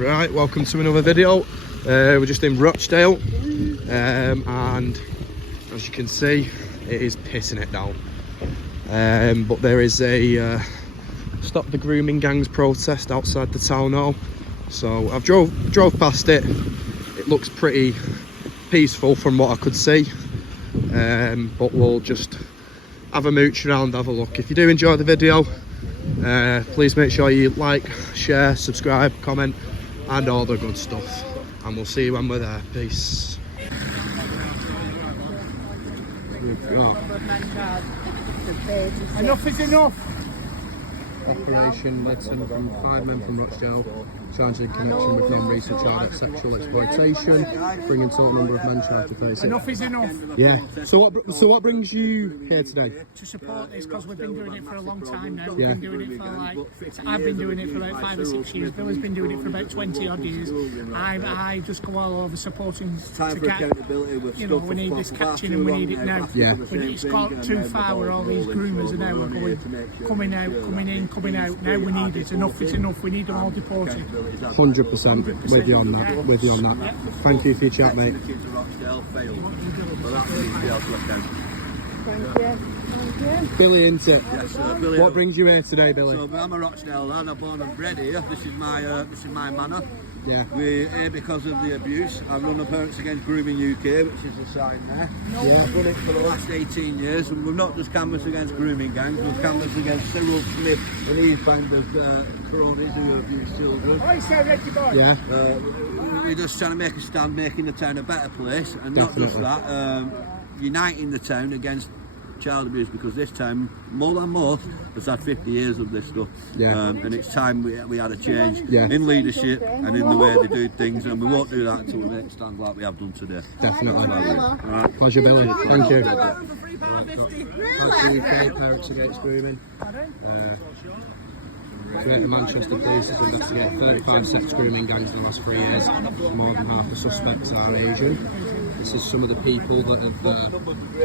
Right, welcome to another video. We're just in Rochdale, and as you can see, it is pissing it down. But there is a stop the grooming gangs protest outside the town hall. So I've drove past it. It looks pretty peaceful from what I could see. But we'll just have a mooch around, have a look. If you do enjoy the video, please make sure you like, share, subscribe, comment, and all the good stuff. And we'll see you when we're there. Peace. Enough is enough. Operation Lytton from 5 men from Rochdale, charged in connection with non-recent child sexual exploitation, bringing total number of men charged to face it. Enough is enough. Yeah. So what brings you here today? To support this, because we've been doing it for a long time now. Yeah. We've been doing it for I've been doing it for about 5 or 6 years. Billy's been doing it for about 20 odd years. I just go all over supporting to get, we need this catching and we need it now. Yeah. It's got too far where all these groomers are now going, coming out, coming in, coming out. Now we need it. Enough is enough. We need them all deported. 100% with you on that. Yeah. With you on that. Yeah. Thank you for your chat, mate. Thank you. Billy, isn't it? Yes, Billy. What brings you here today, Billy? So I'm a Rochdale lad. I'm born and bred here. This is my manor. Yeah. We're here because of the abuse. I run a Parents Against Grooming UK, which is the sign there. Yeah. I've done it for the last 18 years, and we've not just canvassed against grooming gangs, we've canvassed against Cyril Smith and his band of cronies who abuse children. Yeah. We're just trying to make a stand, making the town a better place, and Definitely. not just that, uniting the town against child abuse, because this town, more than most, has had 50 years of this stuff. Yeah. And it's time we had a change Yeah. in leadership and in the way they do things, and we won't do that until we make a stand like we have done today. Definitely. Right. Pleasure, Billy. Thank you. Really? UK Parents Against Grooming. Greater Manchester Police has investigated 35 sex grooming gangs in the last 3 years. More than half the suspects are Asian. This is some of the people that have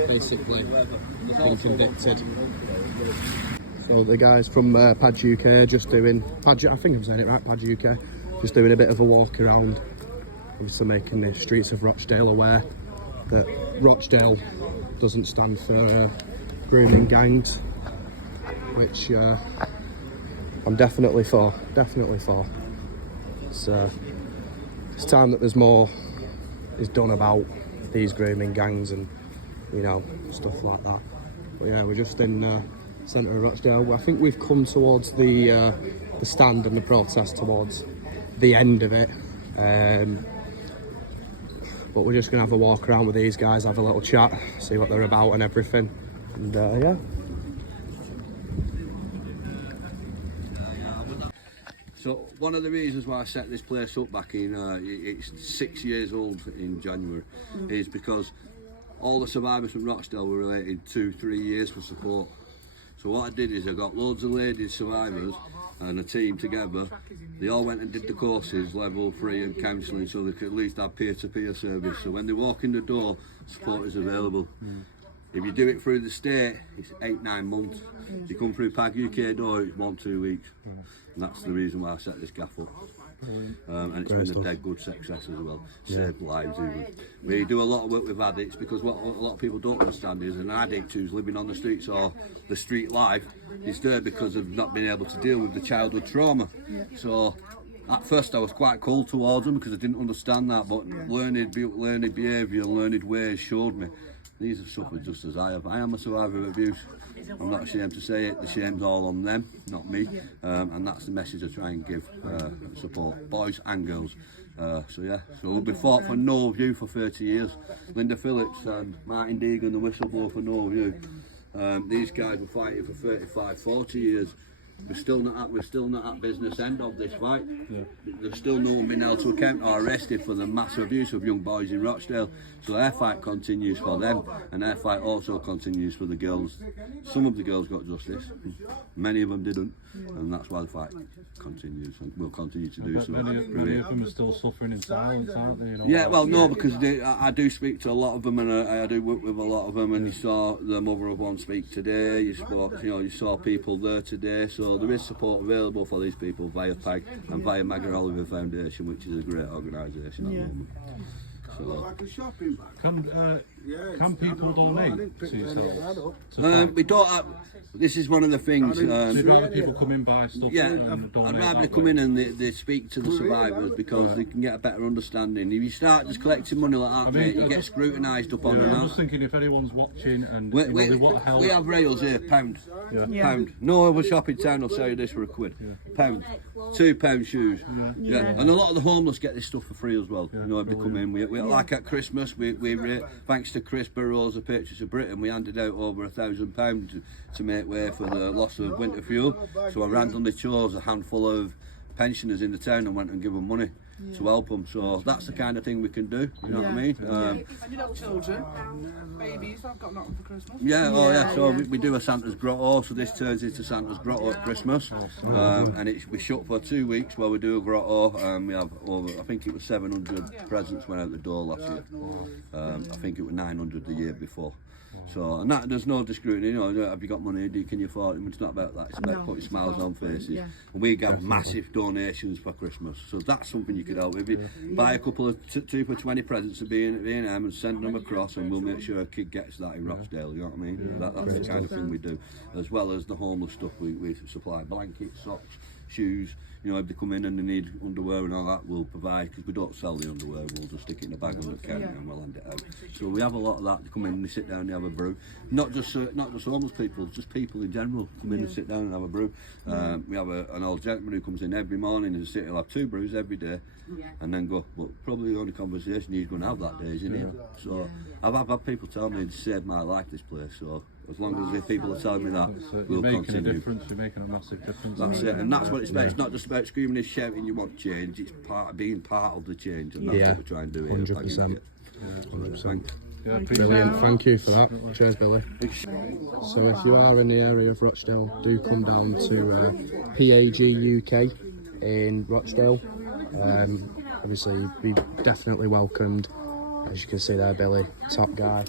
basically been convicted. So the guys from Padge UK just doing, I think I'm saying it right, Padge UK, just doing a bit of a walk around, obviously making the streets of Rochdale aware that Rochdale doesn't stand for grooming gangs, which I'm definitely for. It's time that there's more is done about these grooming gangs and, you know, stuff like that. But yeah, we're just in centre of Rochdale. I think we've come towards the stand and the protest towards the end of it. But we're just gonna have a walk around with these guys, have a little chat, see what they're about and everything. And yeah. So one of the reasons why I set this place up back in, it's 6 years old in January, is because all the survivors from Rochdale were related 2-3 years for support. So what I did is I got loads of ladies survivors and a team together. They all went and did the courses, level 3 and counselling, so they could at least have peer-to-peer service. So when they walk in the door, support is available. If you do it through the state, it's 8-9 months. If you come through PAG UK door, it's 1-2 weeks. And that's the reason why I set this gaff up. And it's been a dead good success as well. Saved lives even. We do a lot of work with addicts, because what a lot of people don't understand is an addict who's living on the streets or the street life is there because of not being able to deal with the childhood trauma. So at first I was quite cold towards them because I didn't understand that, but learned behaviour and learned ways showed me these have suffered just as I have. I am a survivor of abuse. I'm not ashamed to say it. The shame's all on them, not me. And that's the message I try and give, support, boys and girls. So yeah, so we fought for no view for 30 years. Linda Phillips and Martin Deegan, the whistleblower for no view. These guys were fighting for 35, 40 years. We're still not at business end of this fight. There's still no one being held to account or arrested for the massive abuse of young boys in Rochdale. So their fight continues for them, and their fight also continues for the girls. Some of the girls got justice, many of them didn't, and that's why the fight continues and will continue to do so. Many of them are still suffering in silence, aren't they? You know, yeah, well, no, because I do speak to a lot of them, and I do work with a lot of them. And you saw the mother of one speak today. You saw people there today. So So there is support available for these people via PAG and via Maggie Oliver Foundation, which is a great organisation at the moment. So, can people donate to yourself? we don't have, this is one of the things. So you'd rather people come in, buy stuff, Yeah, and donate? I'd rather they come in and they speak to the survivors, because they can get a better understanding. If you start just collecting money like that, mate, you get scrutinised up on I'm that. just thinking, if anyone's watching and We, they want help. we have rails here, £1. Pound. No other shop in town will sell you this for £1. Pound. £2 shoes. Yeah. And a lot of the homeless get this stuff for free as well. You know, if they come in. We like at Christmas, we thanks to Chris Burrows, the Purchase of Britain, we handed out over £1,000 to make way for the loss of winter fuel. So I randomly chose a handful of pensioners in the town and went and give them money to help them. So that's the kind of thing we can do. You know what I mean? And you know, children, babies, I've got nothing for Christmas. So we do a Santa's Grotto, so this turns into Santa's Grotto at Christmas, and we shut for 2 weeks while we do a grotto. We have over, I think it was 700 presents went out the door last year. I think it was 900 the year before. So, and that, there's no discriminating, you know, have you got money, can you afford it? It's not about that, it's about putting smiles on faces. And we get massive donations for Christmas, so that's something you could help with. Buy a couple of 2 for 20 presents of B&M and send them across, and we'll make sure a kid gets that in Rochdale, you know what I mean? That's the kind of thing we do. As well as the homeless stuff, we supply blankets, socks, shoes. You know, if they come in and they need underwear and all that, we'll provide, because we don't sell the underwear, we'll just stick it in a bag on the counter and we'll hand it out. So we have a lot of that. They come in, they sit down, they have a brew. Not just homeless people, just people in general come in and sit down and have a brew. We have an old gentleman who comes in every morning and he'll have 2 brews every day, and then go, well, probably the only conversation he's going to have that day is in here. So I've had people tell me it saved my life, this place. So as long as the people are telling me that, we'll making continue. a difference, you're making a massive difference. That's it, and that's what it's about. It's not just about screaming and shouting you want change, it's being part of the change, and that's what we're trying to do here. 100%. 100%. Brilliant, thank you for that. Cheers, Billy. So if you are in the area of Rochdale, do come down to PAG UK in Rochdale. Obviously, you'd be definitely welcomed. As you can see there, Billy, top guy,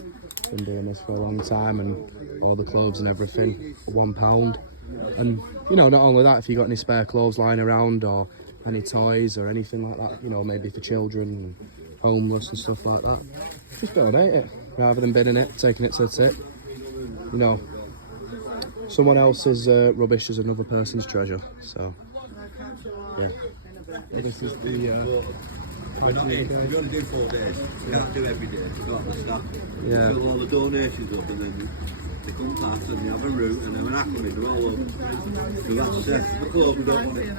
been doing this for a long time, and all the clothes and everything for £1. And you know, not only that, if you got any spare clothes lying around or any toys or anything like that, you know, maybe for children and homeless and stuff like that, just donate it rather than binning it, taking it to the tip. You know, someone else's rubbish is another person's treasure. So yeah, this is the We're not in. We only do 4 days. We can't do every day. We don't have the staff. We Yeah. fill all the donations up, and then they come past and they have a route, and then when I come in, they're all over. So that's it. The club, we don't want it.